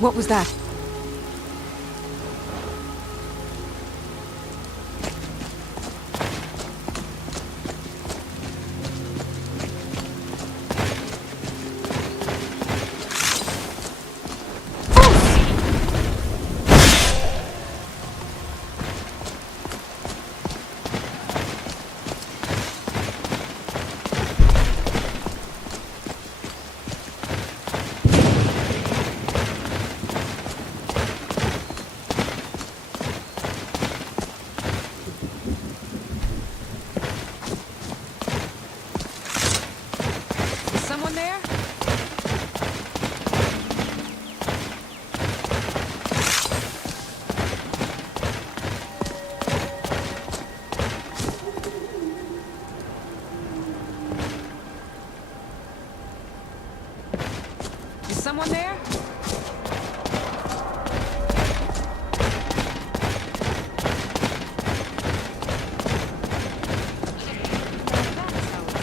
What was that? Someone there? Is someone there?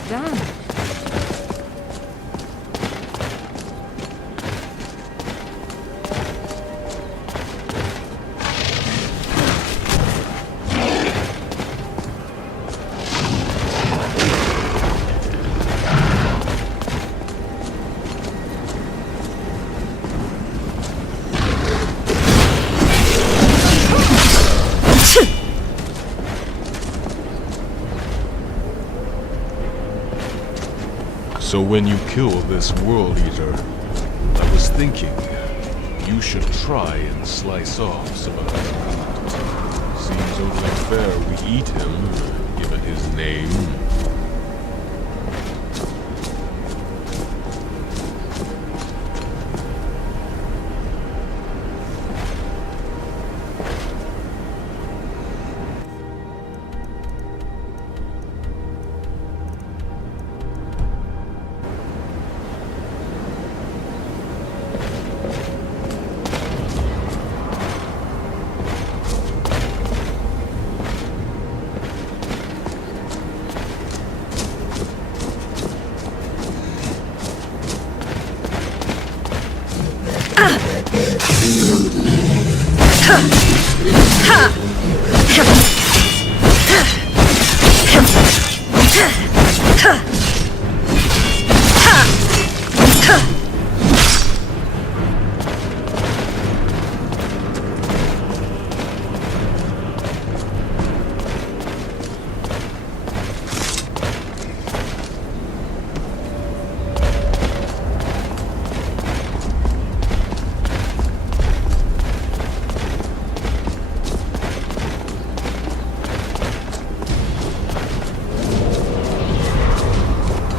Done. So when you kill this world eater, I was thinking you should try and slice off some of his meat. Seems only fair we eat him, given his name.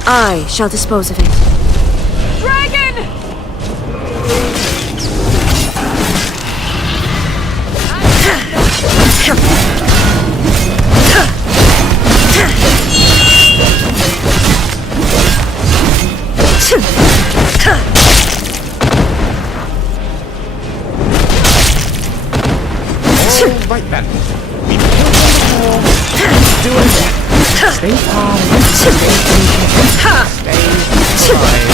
I shall dispose of it. Dragon! All right then. We build on the wall. Doing that. Stay calm. Stay patient. Stay alive.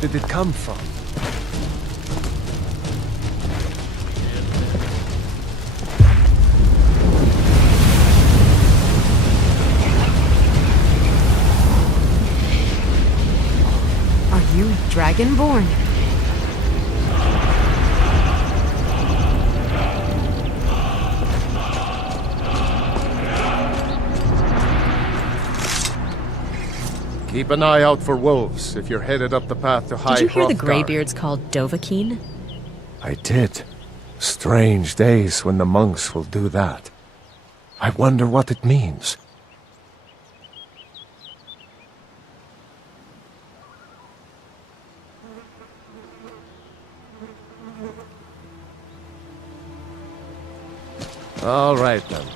did it come from? Are you dragonborn? Keep an eye out for wolves if you're headed up the path to High Did you hear the Hrothgar. Greybeards called Dovahkiin? I did. Strange days when the monks will do that. I wonder what it means. All right, then.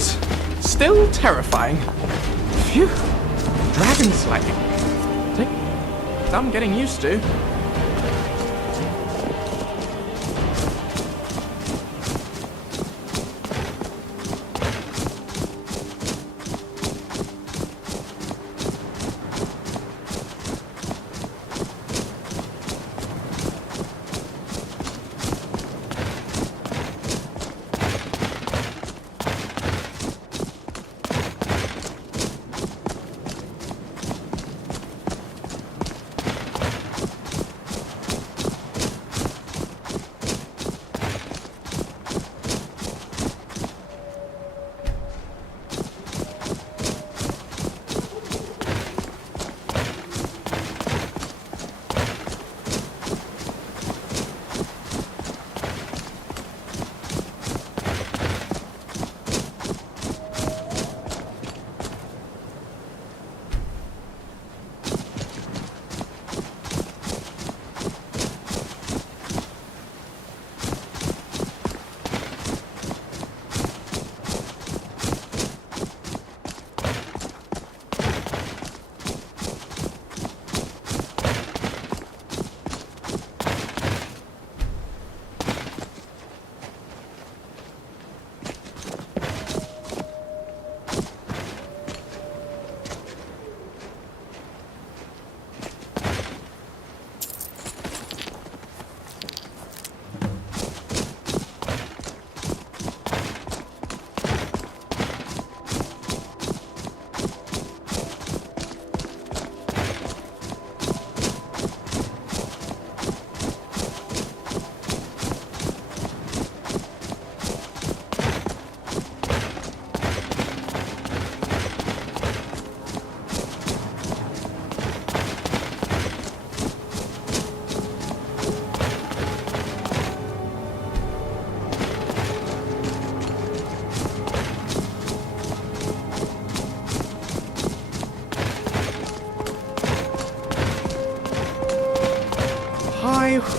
was still terrifying. Phew. Dragon slaying. Take some getting used to.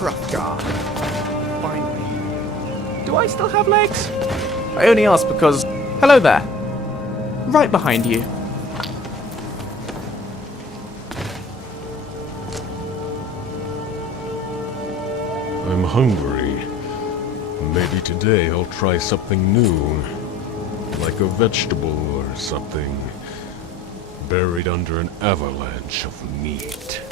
Hrothgar. Finally. Do I still have legs? I only ask because... Hello there. Right behind you. I'm hungry. Maybe today I'll try something new. Like a vegetable or something. Buried under an avalanche of meat.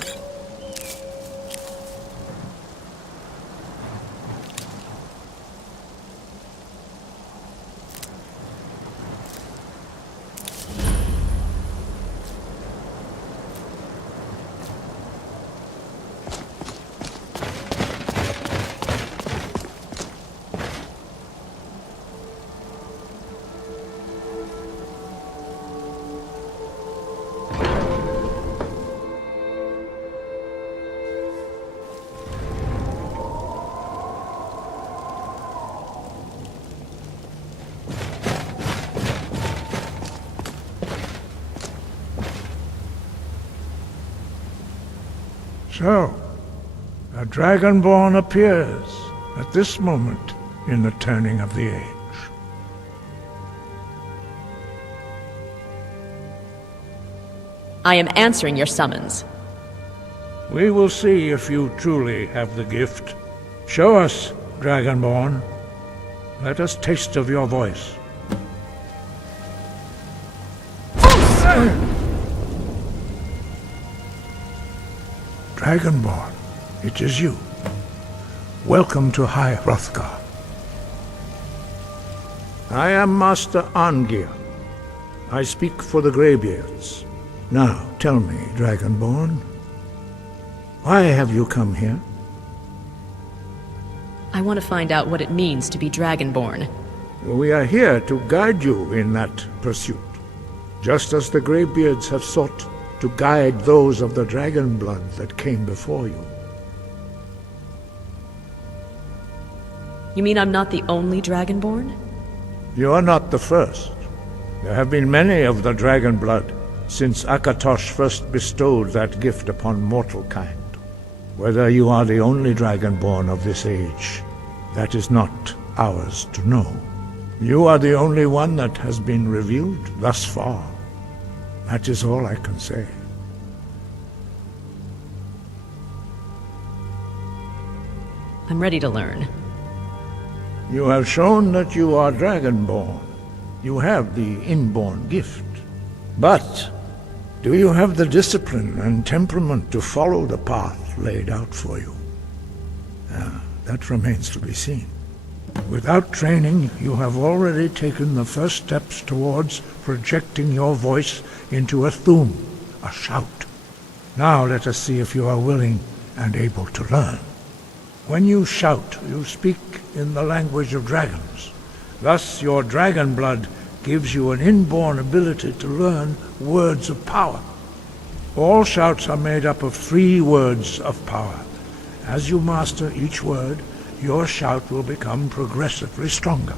So, a Dragonborn appears at this moment in the turning of the age. I am answering your summons. We will see if you truly have the gift. Show us, Dragonborn. Let us taste of your voice. Dragonborn, it is you. Welcome to High Hrothgar. I am Master Arngeir. I speak for the Greybeards. Now, tell me, Dragonborn, why have you come here? I want to find out what it means to be Dragonborn. We are here to guide you in that pursuit, just as the Greybeards have sought to guide those of the dragon blood that came before you. You mean I'm not the only Dragonborn? You are not the first. There have been many of the dragon blood since Akatosh first bestowed that gift upon mortal kind. Whether you are the only Dragonborn of this age, that is not ours to know. You are the only one that has been revealed thus far. That is all I can say. I'm ready to learn. You have shown that you are dragonborn. You have the inborn gift. But do you have the discipline and temperament to follow the path laid out for you? That remains to be seen. Without training, you have already taken the first steps towards projecting your voice into a thum, a shout. Now let us see if you are willing and able to learn. When you shout, you speak in the language of dragons. Thus, your dragon blood gives you an inborn ability to learn words of power. All shouts are made up of 3 words of power. As you master each word, your shout will become progressively stronger.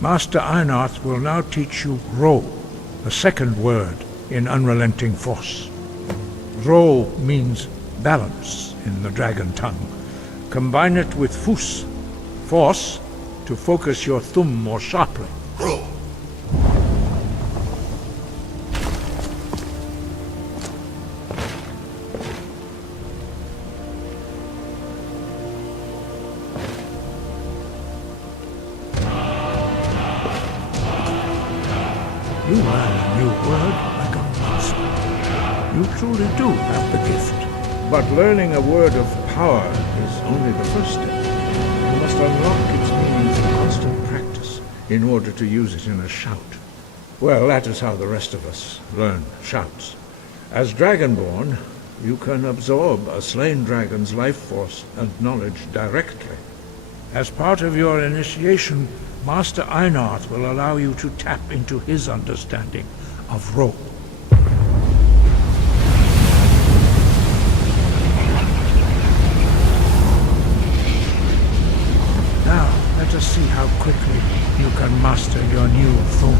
Master Einarth will now teach you Ro, the second word in Unrelenting Force. Ro means balance in the dragon tongue. Combine it with Fus, force, to focus your thumb more sharply. Ro. You learn a new word like a monster. You truly do have the gift. But learning a word of power is only the first step. You must unlock its meaning through constant practice in order to use it in a shout. Well, that is how the rest of us learn shouts. As Dragonborn, you can absorb a slain dragon's life force and knowledge directly. As part of your initiation, Master Einarth will allow you to tap into his understanding of Ro. Now, let us see how quickly you can master your new thum.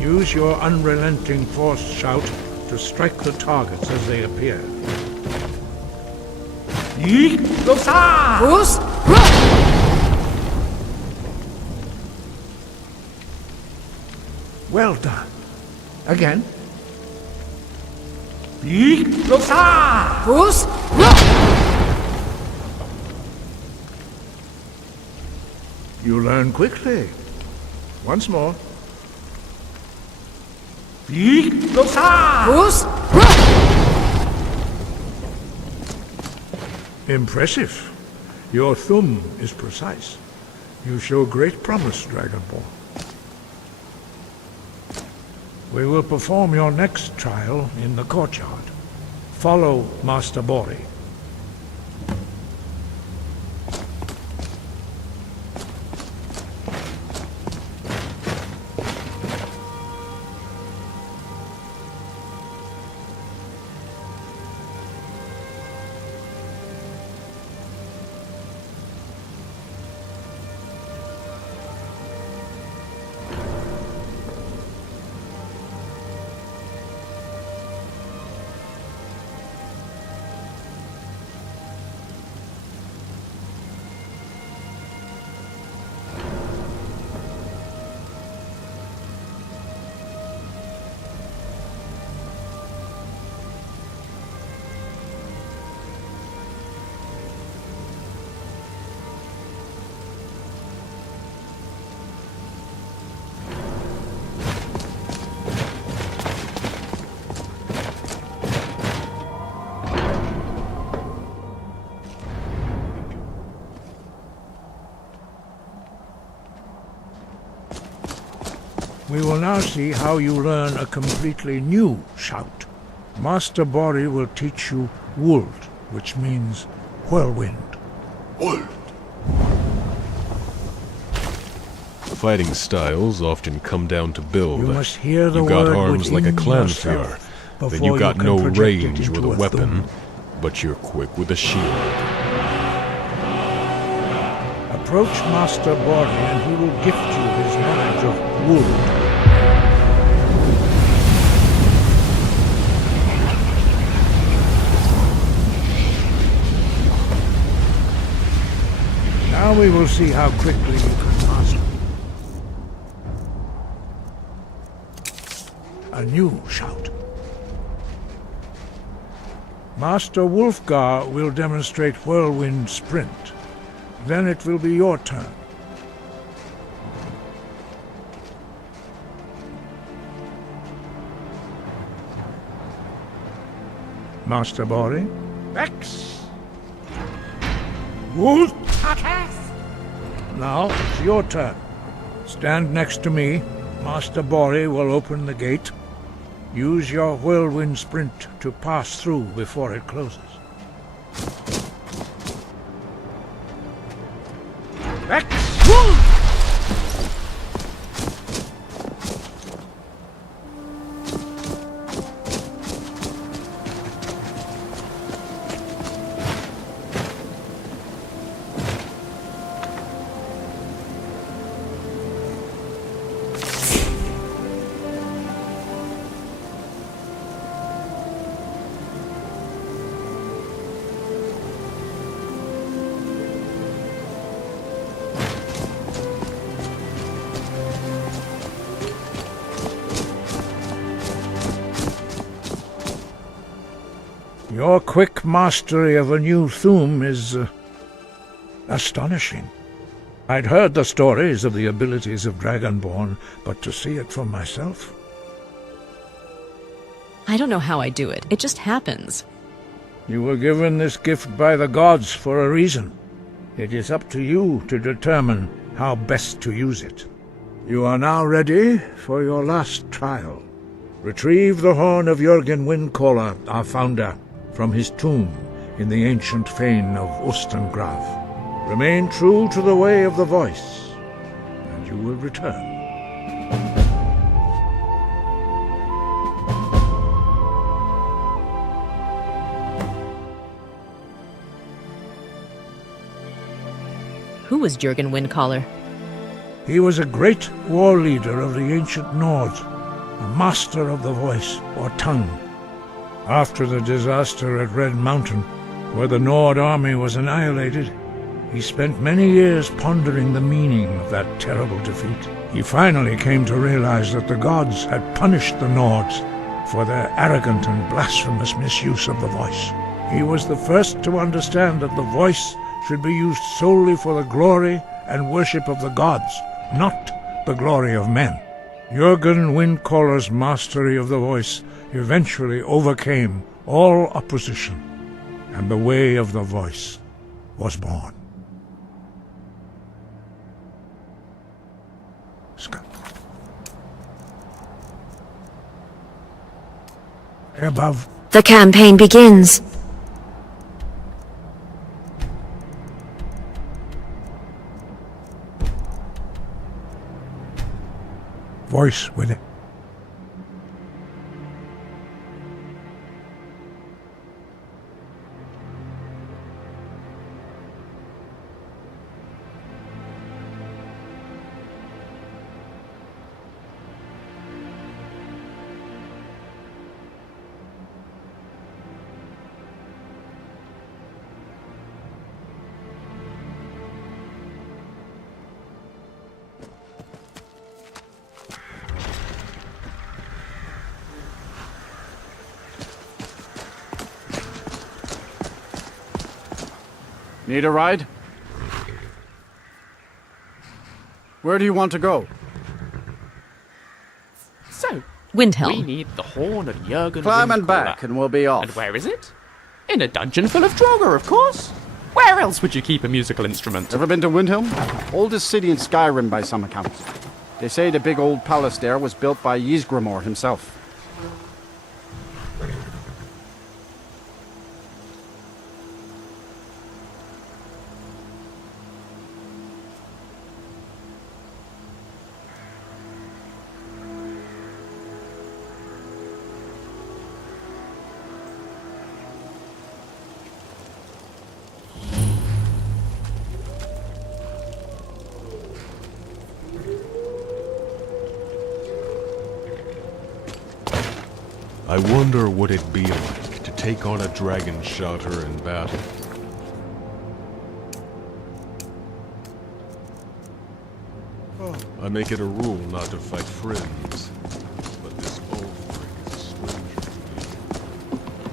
Use your unrelenting force shout to strike the targets as they appear. Who's? Well done. Again. Who's? You learn quickly. Once more. Who's? Impressive. Your thumb is precise. You show great promise, Dragonborn. We will perform your next trial in the courtyard. Follow Master Bori. We will now see how you learn a completely new shout. Master Bori will teach you Wuld, which means whirlwind. Wuld. Fighting styles often come down to build. You must hear the you got word arms like a within clanfear, yourself then before you got can no project it range into with a weapon, thumb. but you're quick with a shield. Approach Master Bori and he will gift you his knowledge of Wuld. Now we will see how quickly you can master. A new shout. Master Wulfgar will demonstrate Whirlwind Sprint. Then it will be your turn. Master Bori? Vex! Wolf! Podcast! Now it's your turn. Stand next to me. Master Bori will open the gate. Use your Whirlwind Sprint to pass through before it closes. Vex! Your quick mastery of a new Thuum is astonishing. I'd heard the stories of the abilities of Dragonborn, but to see it for myself... I don't know how I do it. It just happens. You were given this gift by the gods for a reason. It is up to you to determine how best to use it. You are now ready for your last trial. Retrieve the horn of Jürgen Windcaller, our founder, from his tomb in the ancient fane of Ustengrav. Remain true to the way of the voice, and you will return. Who was Jürgen Windcaller? He was a great war leader of the ancient Nords, a master of the voice, or tongue. After the disaster at Red Mountain, where the Nord army was annihilated, he spent many years pondering the meaning of that terrible defeat. He finally came to realize that the gods had punished the Nords for their arrogant and blasphemous misuse of the voice. He was the first to understand that the voice should be used solely for the glory and worship of the gods, not the glory of men. Jürgen Windcaller's mastery of the voice eventually overcame all opposition, and the way of the voice was born. Above. The campaign begins. Voice with it. Need a ride? Where do you want to go? So, Windhelm. we need the horn of Jürgen Climb and Windcaller. back, and we'll be off. And where is it? In a dungeon full of Draugr, of course. Where else would you keep a musical instrument? Ever been to Windhelm? Oldest city in Skyrim by some accounts. They say the big old palace there was built by Ysgramor himself. I wonder what it'd be like to take on a dragon shouter in battle. I make it a rule not to fight friends, but this Ulfric is a stranger to me.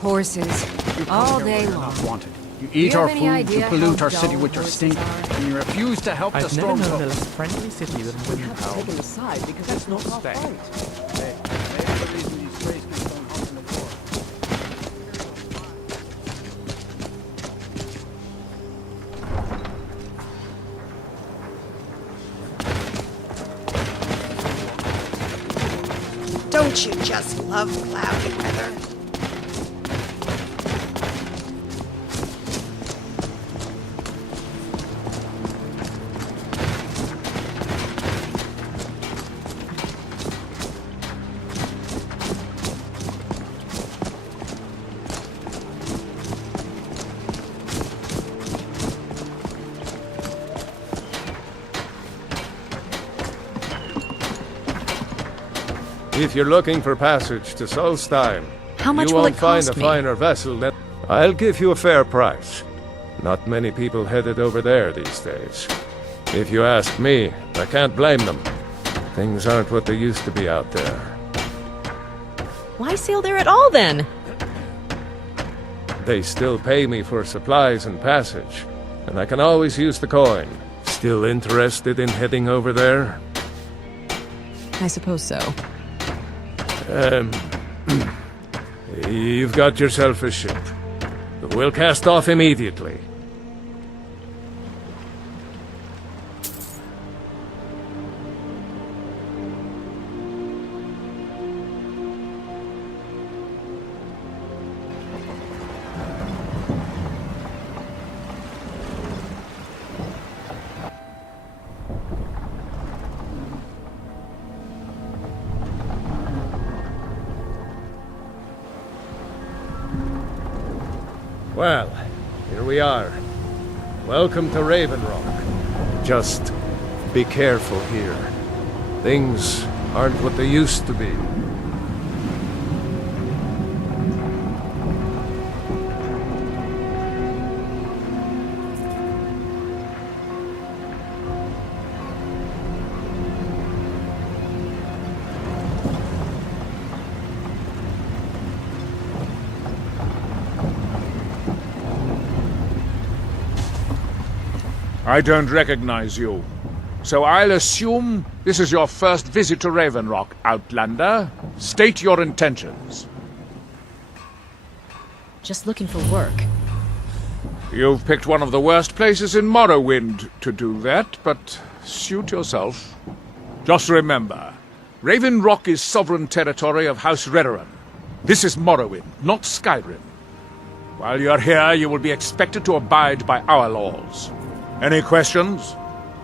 Horses. All day long. Not wanted. You you eat our have any food, idea you pollute how our city dull with your horses stink, are? and you refuse to help the I've never storm known a folk. less friendly city than Windhelm. Taken aside because that's not our Stay. fight. Hey, maybe the reason these Graysons don't hunt in the war. Don't you just love cloudy weather? If you're looking for passage to Solstheim, How much you will won't it find cost a me? finer vessel than... I'll give you a fair price. Not many people headed over there these days. If you ask me, I can't blame them. Things aren't what they used to be out there. Why sail there at all then? They still pay me for supplies and passage, and I can always use the coin. Still interested in heading over there? I suppose so. You've got yourself a ship. We'll cast off immediately. Well, here we are. Welcome to Raven Rock. Just be careful here. Things aren't what they used to be. I don't recognize you. So I'll assume this is your first visit to Raven Rock, Outlander. State your intentions. Just looking for work. You've picked one of the worst places in Morrowind to do that, but suit yourself. Just remember, Raven Rock is sovereign territory of House Redoran. This is Morrowind, not Skyrim. While you're here, you will be expected to abide by our laws. Any questions?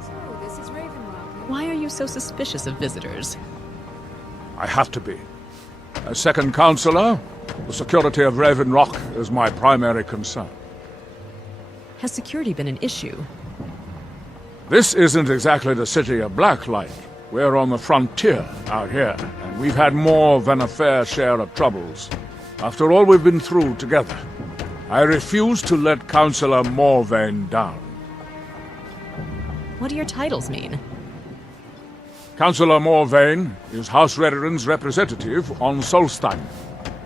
So, this is Raven Rock. Why are you so suspicious of visitors? I have to be. As second counselor, the security of Raven Rock is my primary concern. Has security been an issue? This isn't exactly the city of Blacklight. We're on the frontier out here, and we've had more than a fair share of troubles. After all we've been through together, I refuse to let Councillor Morvain down. What do your titles mean? Councillor Morvain is House Redoran's representative on Solstheim.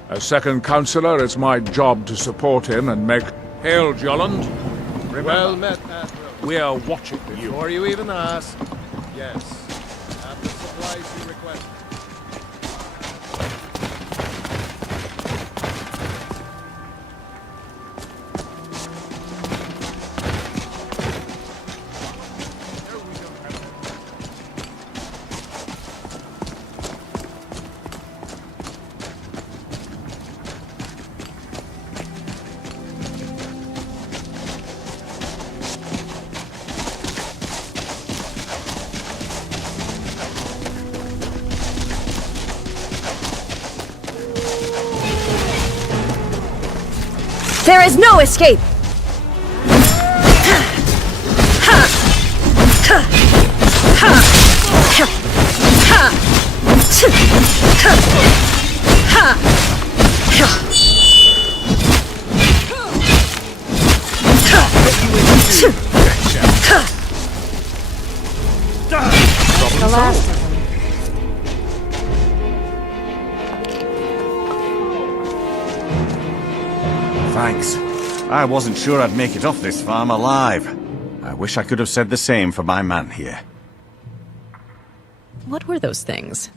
As second councillor, it's my job to support him and make... Hail, Jolland. Well met, Admiral. We are watching you. Before you even ask, yes. Have the supplies you requested. There is no escape! The last of them. Thanks. I wasn't sure I'd make it off this farm alive. I wish I could have said the same for my man here. What were those things?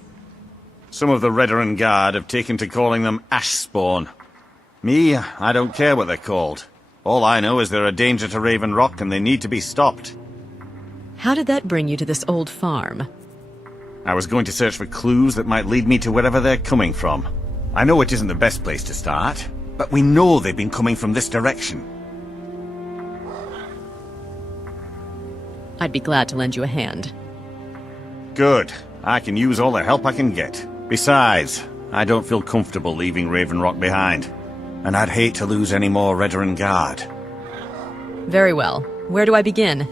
Some of the Redoran Guard have taken to calling them ash spawn. Me, I don't care what they're called. All I know is they're a danger to Raven Rock and they need to be stopped. How did that bring you to this old farm? I was going to search for clues that might lead me to wherever they're coming from. I know it isn't the best place to start, but we know they've been coming from this direction. I'd be glad to lend you a hand. Good. I can use all the help I can get. Besides, I don't feel comfortable leaving Raven Rock behind. And I'd hate to lose any more Redoran Guard. Very well. Where do I begin?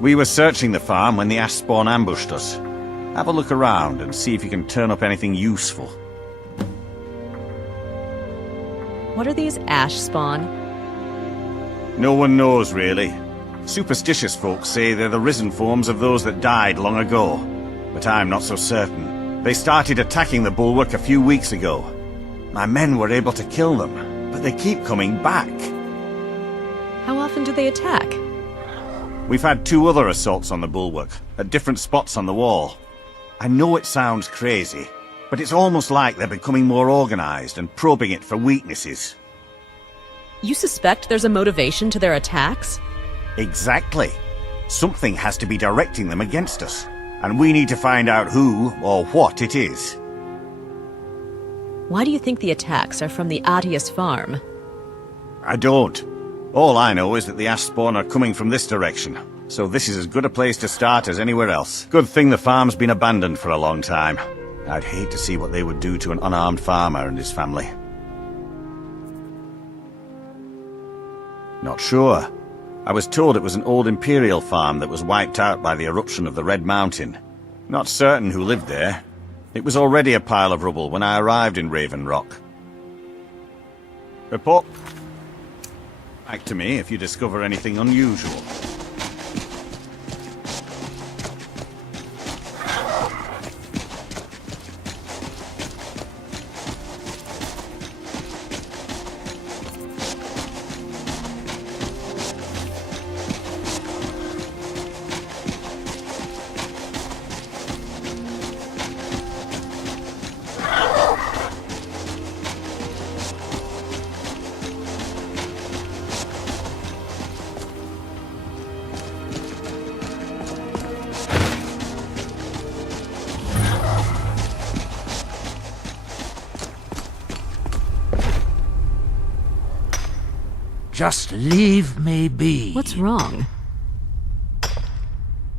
We were searching the farm when the ash spawn ambushed us. Have a look around and see if you can turn up anything useful. What are these ash spawn? No one knows, really. Superstitious folks say they're the risen forms of those that died long ago. But I'm not so certain. They started attacking the bulwark a few weeks ago. My men were able to kill them, but they keep coming back. How often do they attack? We've had 2 other assaults on the bulwark, at different spots on the wall. I know it sounds crazy, but it's almost like they're becoming more organized and probing it for weaknesses. You suspect there's a motivation to their attacks? Exactly. Something has to be directing them against us, and we need to find out who or what it is. Why do you think the attacks are from the Atius farm? I don't. All I know is that the ash spawn are coming from this direction, so this is as good a place to start as anywhere else. Good thing the farm's been abandoned for a long time. I'd hate to see what they would do to an unarmed farmer and his family. Not sure. I was told it was an old Imperial farm that was wiped out by the eruption of the Red Mountain. Not certain who lived there. It was already a pile of rubble when I arrived in Raven Rock. Report back to me if you discover anything unusual. Just leave me be. What's wrong?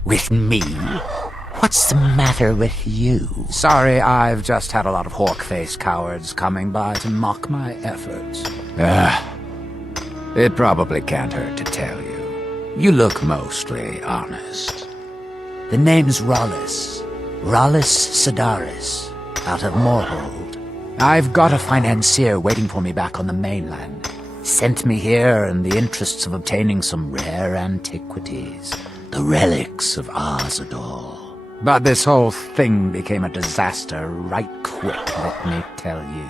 With me? What's the matter with you? Sorry, I've just had a lot of hawk-faced cowards coming by to mock my efforts. It probably can't hurt to tell you. You look mostly honest. The name's Rollis. Rollis Sedaris, out of Moorhold. I've got a financier waiting for me back on the mainland. Sent me here in the interests of obtaining some rare antiquities. The relics of Arzador. But this whole thing became a disaster right quick, let me tell you.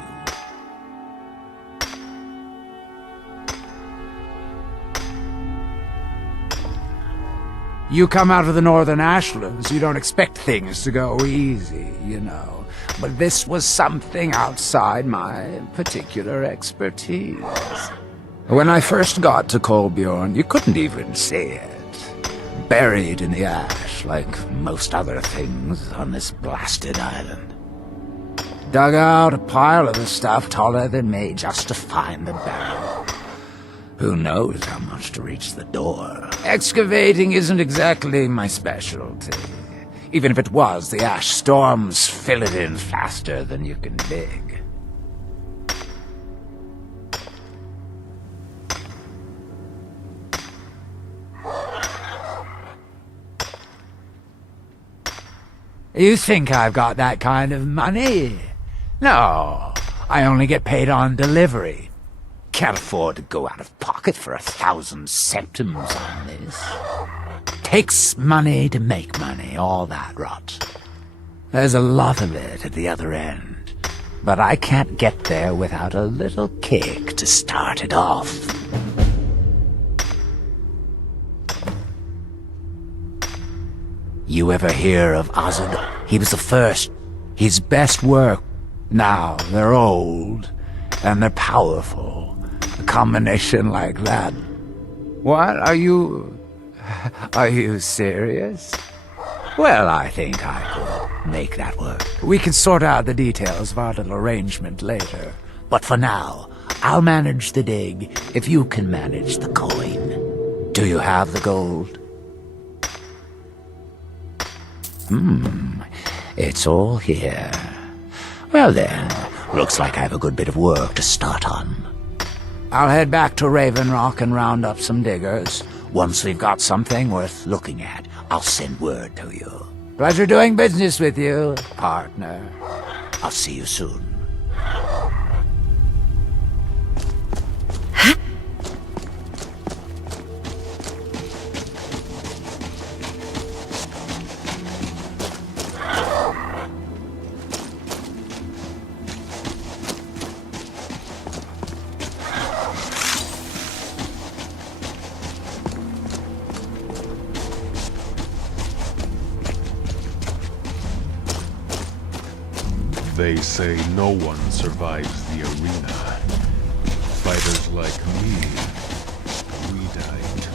You come out of the Northern Ashlands, you don't expect things to go easy, you know. But this was something outside my particular expertise. When I first got to Kolbjorn, you couldn't even see it. Buried in the ash, like most other things on this blasted island. Dug out a pile of the stuff taller than me just to find the barrel. Who knows how much to reach the door. Excavating isn't exactly my specialty. Even if it was, the ash storms fill it in faster than you can dig. You think I've got that kind of money? No, I only get paid on delivery. Can't afford to go out of pocket for 1,000 centimes on this. Takes money to make money, all that rot. There's a lot of it at the other end, but I can't get there without a little kick to start it off. You ever hear of Ozzy? He was the first. His best work. Now they're old, and they're powerful. A combination like that. What? Are you serious? Well, I think I could make that work. We can sort out the details of our little arrangement later. But for now, I'll manage the dig if you can manage the coin. Do you have the gold? It's all here. Well then, looks like I have a good bit of work to start on. I'll head back to Raven Rock and round up some diggers. Once we've got something worth looking at, I'll send word to you. Pleasure doing business with you, partner. I'll see you soon. They say no one survives the arena. Fighters like me, we die too.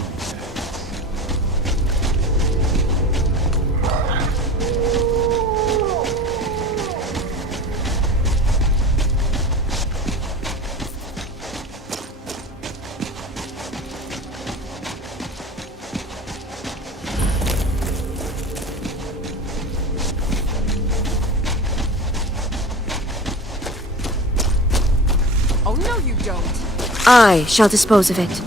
Oh, no, you don't. I shall dispose of it.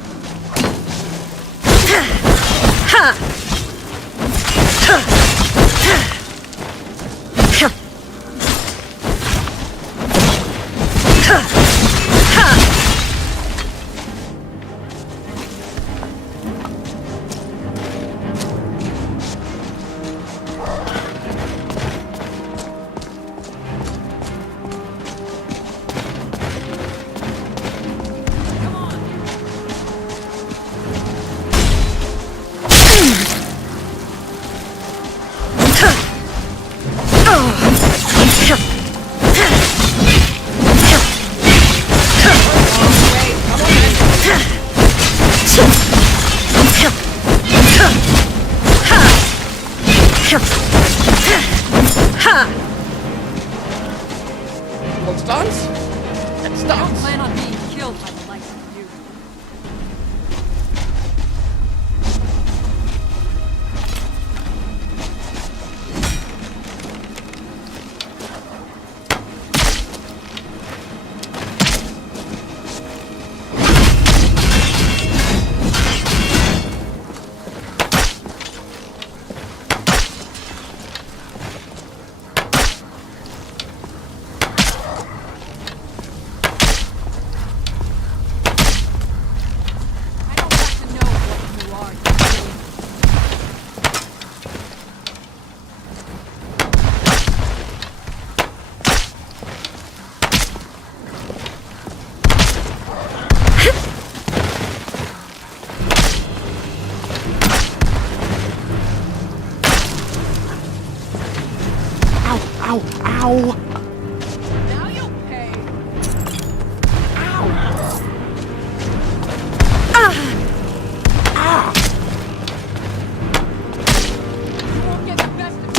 Ha! Let's dance? Let's I don't dance. plan on being killed by the likes of you. Ow, ow. Now you'll pay. You won't get the best of me.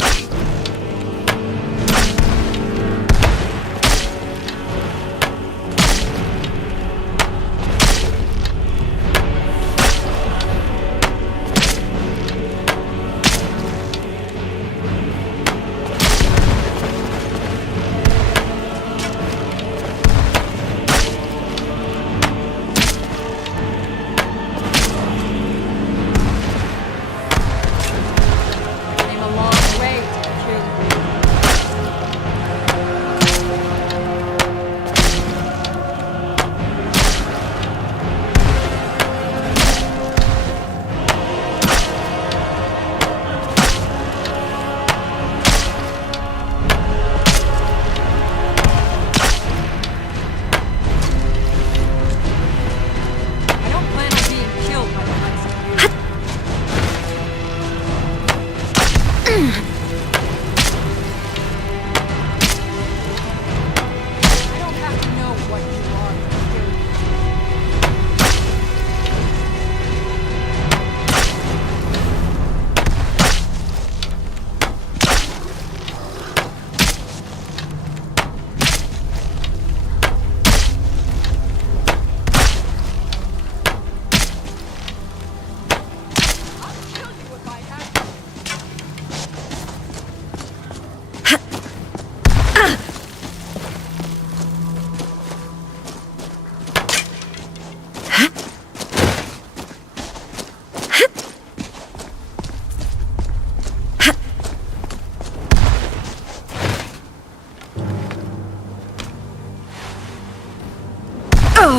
There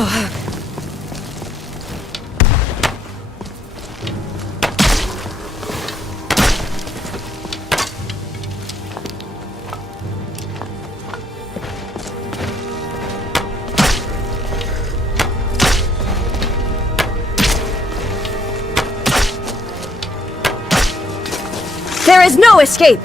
is no escape!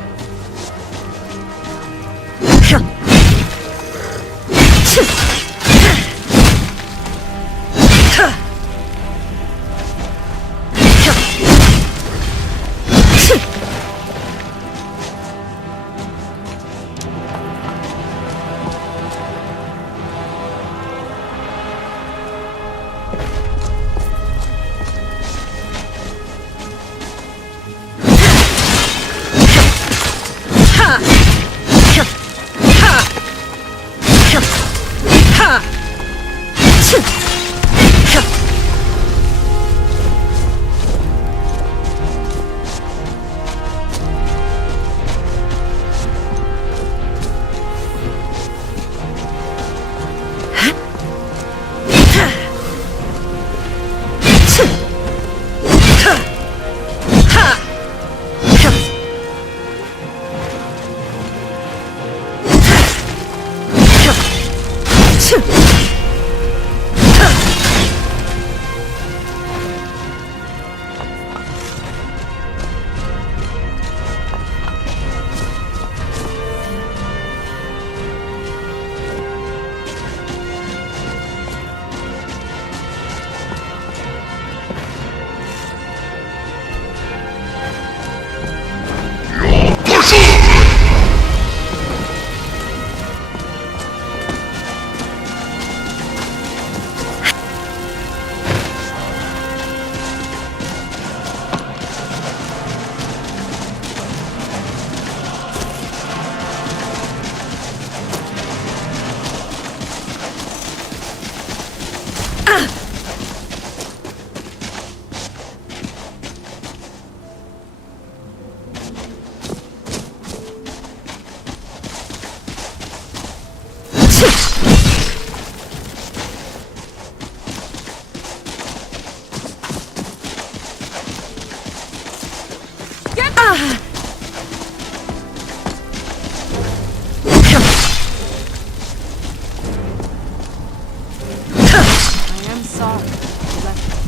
I am sorry. I left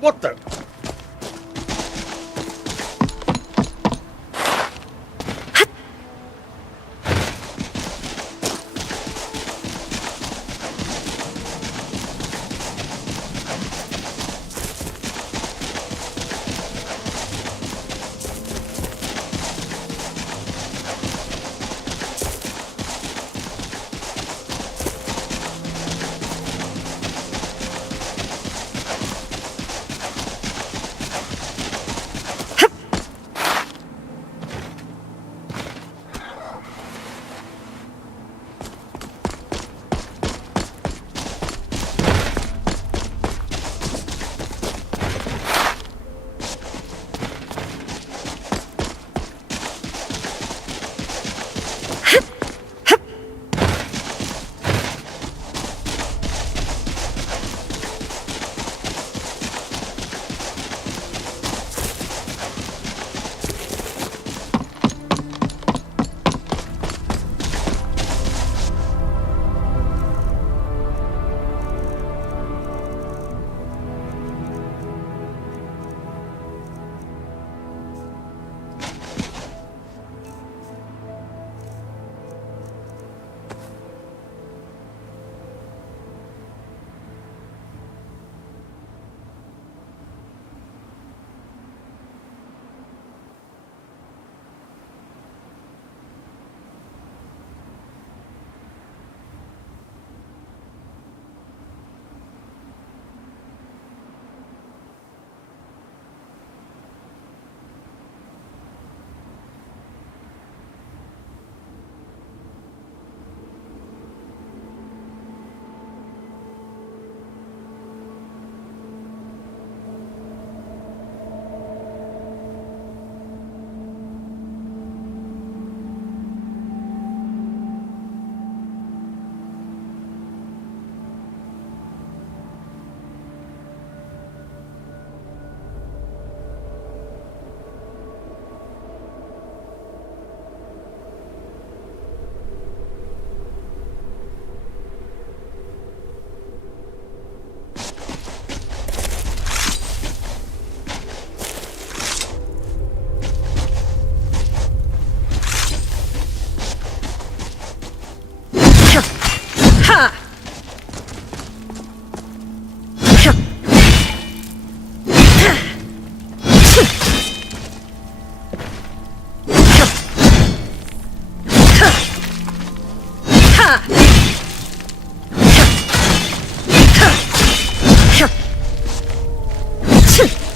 What the? Phew.